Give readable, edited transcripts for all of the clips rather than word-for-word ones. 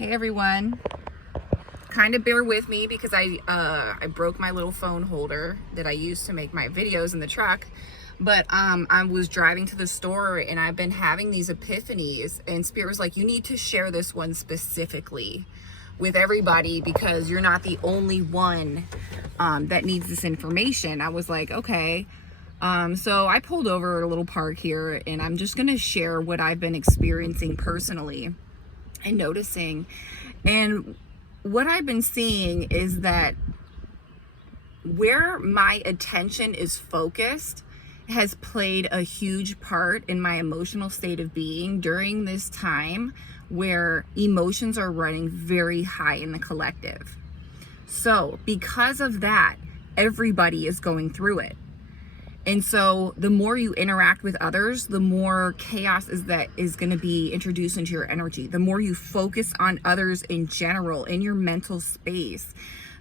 Hey everyone, kind of bear with me because I broke my little phone holder that I use to make my videos in the truck. But I was driving to the store and I've been having these epiphanies, and Spirit was like, you need to share this one specifically with everybody because you're not the only one that needs this information. I was like, okay. So I pulled over at a little park here and I'm just gonna share what I've been experiencing personally and noticing. And what I've been seeing is that where my attention is focused has played a huge part in my emotional state of being during this time where emotions are running very high in the collective. So because of that, everybody is going through it. And so the more you interact with others, the more chaos is going to be introduced into your energy. The more you focus on others in general, in your mental space,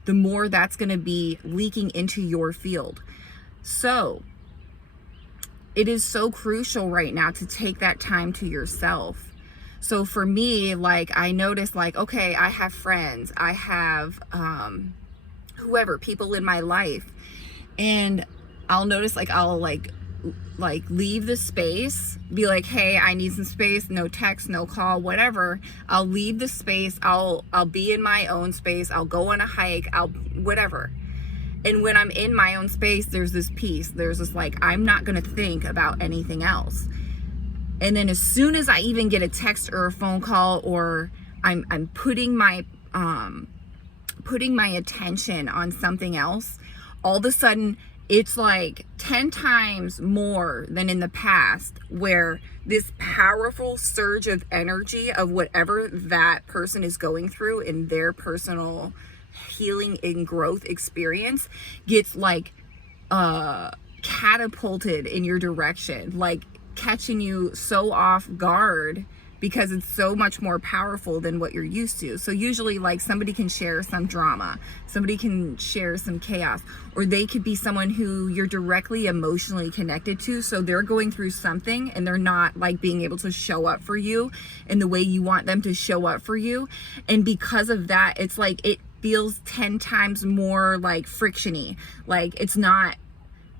the more that's going to be leaking into your field. So it is so crucial right now to take that time to yourself. So for me, like, I noticed, like, okay, I have friends, I have whoever, people in my life, and I'll notice, like, I'll like leave the space, be like, hey, I need some space, no text, no call, whatever. I'll leave the space, I'll be in my own space, I'll go on a hike, I'll whatever. And when I'm in my own space, there's this peace, there's this, like, I'm not gonna think about anything else. And then as soon as I even get a text or a phone call, or I'm putting my attention on something else, all of a sudden it's like 10 times more than in the past, where this powerful surge of energy of whatever that person is going through in their personal healing and growth experience gets like catapulted in your direction, like catching you so off guard because it's so much more powerful than what you're used to. So usually, like, somebody can share some drama, somebody can share some chaos, or they could be someone who you're directly emotionally connected to. So they're going through something and they're not, like, being able to show up for you in the way you want them to show up for you. And because of that, it's like it feels 10 times more like frictiony. Like, it's not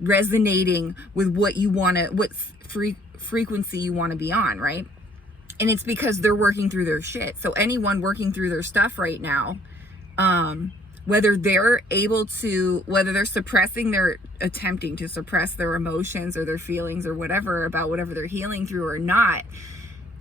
resonating with what you want to, what frequency you want to be on, right? And it's because they're working through their shit. So anyone working through their stuff right now, whether they're attempting to suppress their emotions or their feelings or whatever about whatever they're healing through or not,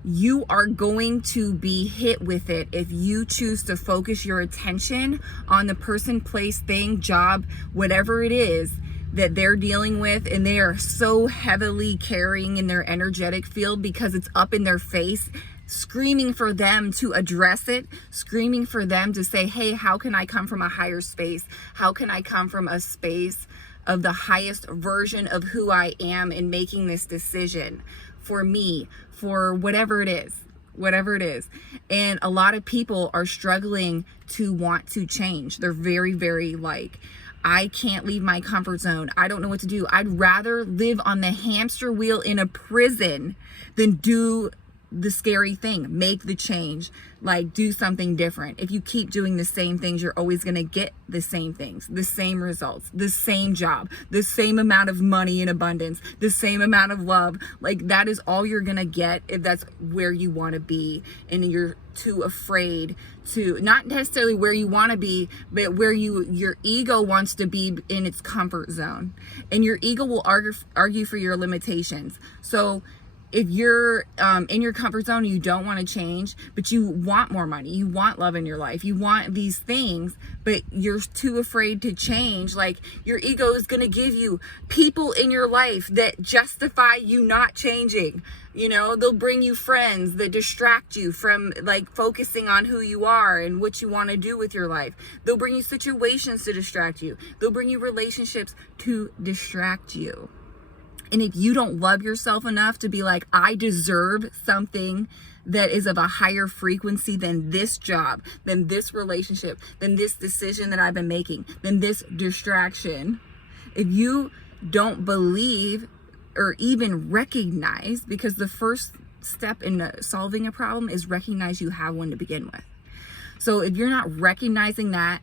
you are going to be hit with it if you choose to focus your attention on the person, place, thing, job, whatever it is that they're dealing with, and they are so heavily carrying in their energetic field because it's up in their face, screaming for them to address it, screaming for them to say, hey, how can I come from a higher space? How can I come from a space of the highest version of who I am in making this decision for me, for whatever it is. And a lot of people are struggling to want to change. They're very, very like, I can't leave my comfort zone. I don't know what to do. I'd rather live on the hamster wheel in a prison than do the scary thing, make the change, like do something different. If you keep doing the same things, you're always going to get the same things, the same results, the same job, the same amount of money in abundance, the same amount of love. Like, that is all you're going to get if that's where you want to be. And you're too afraid to, not necessarily where you want to be, but where your ego wants to be in its comfort zone. And your ego will argue for your limitations. So if you're in your comfort zone, you don't want to change, but you want more money, you want love in your life, you want these things, but you're too afraid to change. Like, your ego is going to give you people in your life that justify you not changing. You know, they'll bring you friends that distract you from, like, focusing on who you are and what you want to do with your life. They'll bring you situations to distract you. They'll bring you relationships to distract you. And if you don't love yourself enough to be like, I deserve something that is of a higher frequency than this job, than this relationship, than this decision that I've been making, than this distraction, if you don't believe or even recognize, because the first step in solving a problem is recognize you have one to begin with. So if you're not recognizing that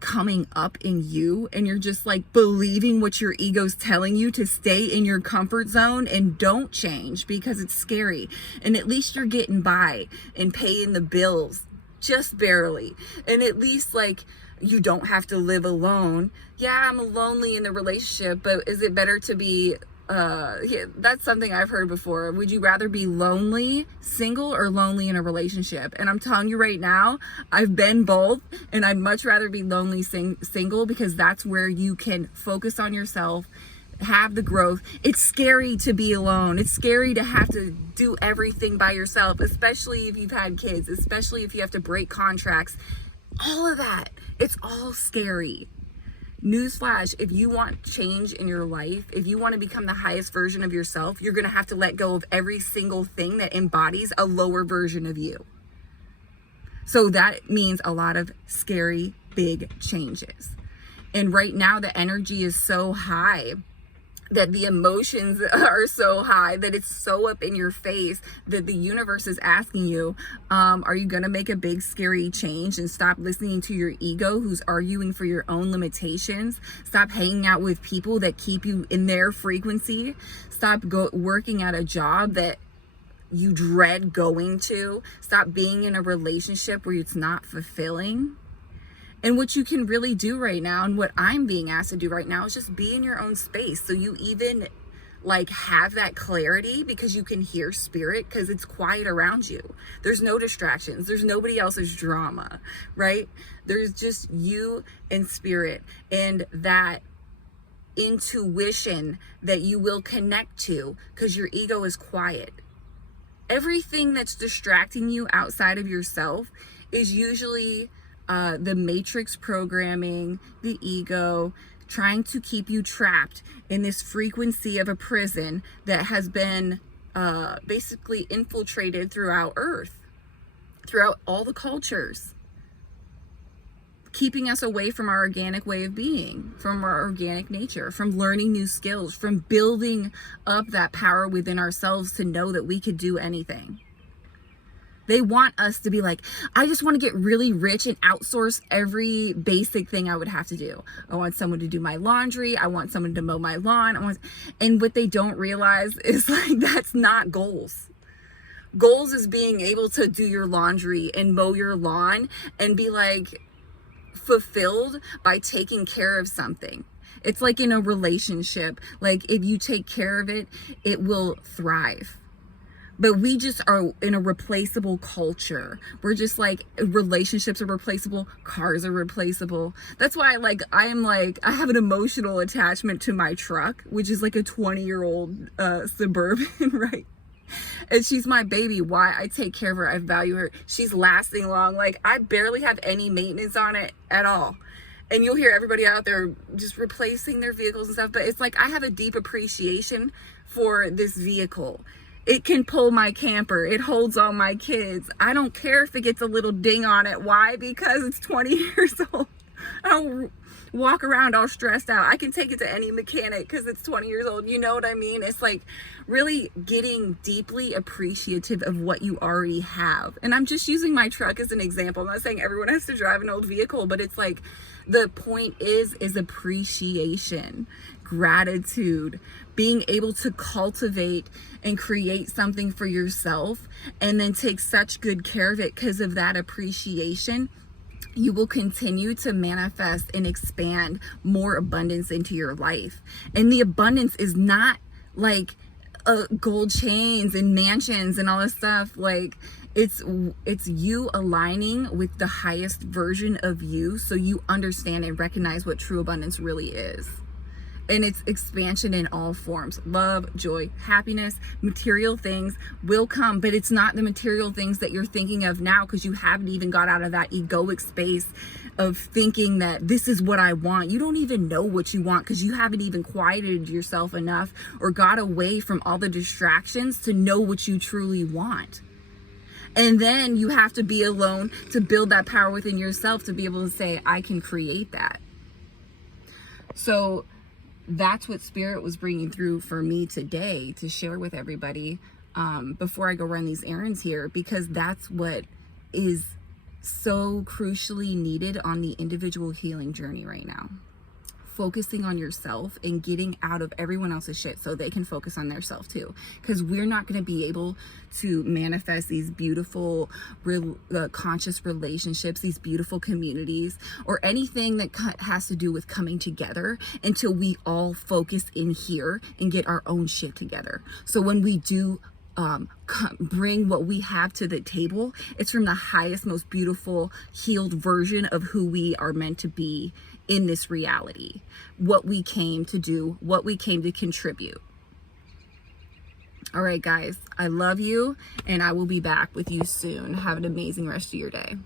coming up in you, and you're just like believing what your ego's telling you to stay in your comfort zone and don't change because it's scary, and at least you're getting by and paying the bills just barely, and at least like you don't have to live alone. Yeah, I'm lonely in the relationship, but is it better to be yeah, that's something I've heard before. Would you rather be lonely single or lonely in a relationship? And I'm telling you right now, I've been both, and I'd much rather be lonely single, because that's where you can focus on yourself, have the growth. It's scary to be alone. It's scary to have to do everything by yourself, especially if you've had kids, especially if you have to break contracts. All of that, it's all scary. Newsflash, if you want change in your life, if you want to become the highest version of yourself, you're going to have to let go of every single thing that embodies a lower version of you. So that means a lot of scary, big changes. And right now, the energy is so high, that the emotions are so high, that it's so up in your face, that the universe is asking you, are you going to make a big scary change and stop listening to your ego who's arguing for your own limitations? Stop hanging out with people that keep you in their frequency. Stop working at a job that you dread going to. Stop being in a relationship where it's not fulfilling. And what you can really do right now, and what I'm being asked to do right now, is just be in your own space. So you even like have that clarity, because you can hear spirit, because it's quiet around you. There's no distractions. There's nobody else's drama, right? There's just you and spirit, and that intuition that you will connect to, because your ego is quiet. Everything that's distracting you outside of yourself is usually the matrix programming, the ego, trying to keep you trapped in this frequency of a prison that has been basically infiltrated throughout Earth, throughout all the cultures, keeping us away from our organic way of being, from our organic nature, from learning new skills, from building up that power within ourselves to know that we could do anything. They want us to be like, I just want to get really rich and outsource every basic thing I would have to do. I want someone to do my laundry. I want someone to mow my lawn. And what they don't realize is like, that's not goals. Goals is being able to do your laundry and mow your lawn and be like fulfilled by taking care of something. It's like in a relationship, like if you take care of it, it will thrive. But we just are in a replaceable culture. We're just like, relationships are replaceable, cars are replaceable. That's why I have an emotional attachment to my truck, which is like a 20-year-old Suburban, right? And she's my baby. Why? I take care of her. I value her. She's lasting long. Like, I barely have any maintenance on it at all. And you'll hear everybody out there just replacing their vehicles and stuff. But it's like, I have a deep appreciation for this vehicle. It can pull my camper. It holds all my kids. I don't care if it gets a little ding on it. Why? Because it's 20 years old. I don't walk around all stressed out. I can take it to any mechanic because it's 20 years old. You know what I mean? It's like really getting deeply appreciative of what you already have. And I'm just using my truck as an example. I'm not saying everyone has to drive an old vehicle, but it's like the point is appreciation, gratitude, being able to cultivate and create something for yourself and then take such good care of it. Because of that appreciation, you will continue to manifest and expand more abundance into your life. And the abundance is not like gold chains and mansions and all this stuff. Like, it's you aligning with the highest version of you, so you understand and recognize what true abundance really is. And it's expansion in all forms. Love, joy, happiness, material things will come, but it's not the material things that you're thinking of now, because you haven't even got out of that egoic space of thinking that this is what I want. You don't even know what you want, because you haven't even quieted yourself enough or got away from all the distractions to know what you truly want. And then you have to be alone to build that power within yourself to be able to say, I can create that. So that's what Spirit was bringing through for me today to share with everybody before I go run these errands here, because that's what is so crucially needed on the individual healing journey right now. Focusing on yourself and getting out of everyone else's shit so they can focus on their self too, because we're not going to be able to manifest these beautiful conscious relationships, these beautiful communities, or anything that has to do with coming together until we all focus in here and get our own shit together. So when we do bring what we have to the table, it's from the highest, most beautiful, healed version of who we are meant to be in this reality, what we came to do, what we came to contribute. All right, guys, I love you, and I will be back with you soon. Have an amazing rest of your day.